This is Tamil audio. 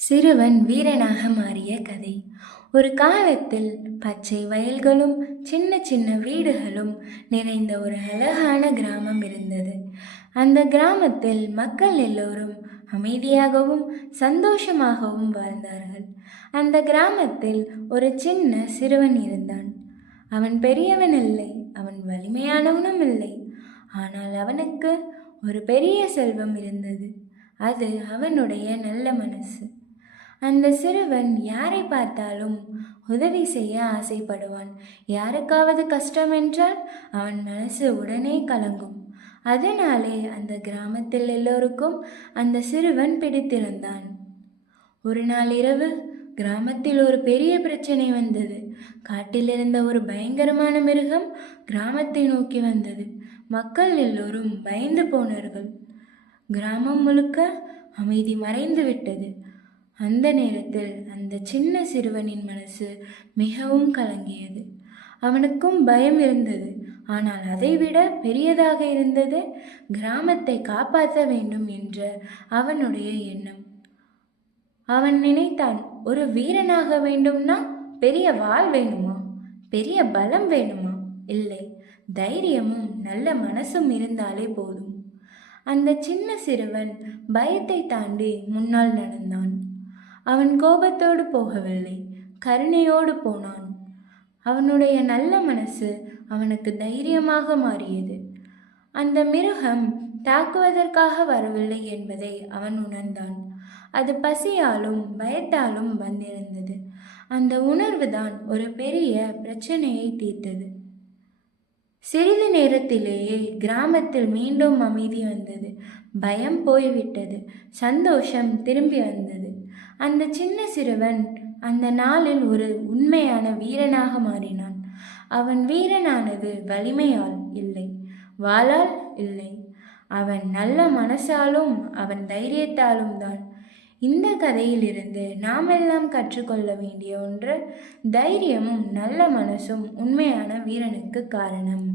சிறுவன் வீரனாக மாறிய கதை. ஒரு காலத்தில் பச்சை வயல்களும் சின்ன சின்ன வீடுகளும் நிறைந்த ஒரு அழகான கிராமம் இருந்தது. அந்த கிராமத்தில் மக்கள் எல்லோரும் அமைதியாகவும் சந்தோஷமாகவும் வாழ்ந்தார்கள். அந்த கிராமத்தில் ஒரு சின்ன சிறுவன் இருந்தான். அவன் பெரியவன் இல்லை, அவன் வலிமையானவனும் இல்லை. ஆனால் அவனுக்கு ஒரு பெரிய செல்வம் இருந்தது. அது அவனுடைய நல்ல மனசு. அந்த சிறுவன் யாரை பார்த்தாலும் உதவி செய்ய ஆசைப்படுவான். யாருக்காவது கஷ்டம் என்றால் அவன் மனசு உடனே கலங்கும். அதனாலே அந்த கிராமத்தில் எல்லோருக்கும் அந்த சிறுவன் பிடித்திருந்தான். ஒரு நாள் இரவு கிராமத்தில் ஒரு பெரிய பிரச்சனை வந்தது. காட்டில் இருந்த ஒரு பயங்கரமான மிருகம் கிராமத்தை நோக்கி வந்தது. மக்கள் எல்லோரும் பயந்து போனார்கள். கிராமம் முழுக்க அமைதி மறைந்து விட்டது. அந்த நேரத்தில் அந்த சின்ன சிறுவனின் மனசு மிகவும் கலங்கியது. அவனுக்கும் பயம் இருந்தது. ஆனால் அதைவிட பெரியதாக இருந்தது கிராமத்தை காப்பாற்ற வேண்டும் என்ற அவனுடைய எண்ணம். அவன் நினைத்தான், ஒரு வீரனாக வேண்டும்னா பெரிய வாள் வேணுமா, பெரிய பலம் வேணுமா? இல்லை, தைரியமும் நல்ல மனசும் இருந்தாலே போதும். அந்த சின்ன சிறுவன் பயத்தை தாண்டி முன்னால் நடந்தான். அவன் கோபத்தோடு போகவில்லை, கருணையோடு போனான். அவனுடைய நல்ல மனசு அவனுக்கு தைரியமாக மாறியது. அந்த மிருகம் தாக்குவதற்காக வரவில்லை என்பதை அவன் உணர்ந்தான். அது பசியாலும் பயத்தாலும் வந்திருந்தது. அந்த உணர்வுதான் ஒரு பெரிய பிரச்சனையை தீர்த்தது. சிறிது நேரத்திலேயே கிராமத்தில் மீண்டும் அமைதி வந்தது. பயம் போய்விட்டது, சந்தோஷம் திரும்பி வந்தது. அந்த சின்ன சிறுவன் அந்த நாளில் ஒரு உண்மையான வீரனாக மாறினான். அவன் வீரனானது வலிமையால் இல்லை, வாளால் இல்லை, அவன் நல்ல மனசாலும் அவன் தைரியத்தாலும் தான். இந்த கதையிலிருந்து நாம் எல்லாம் கற்றுக்கொள்ள வேண்டிய ஒன்று, தைரியமும் நல்ல மனசும் உண்மையான வீரனுக்கு காரணம்.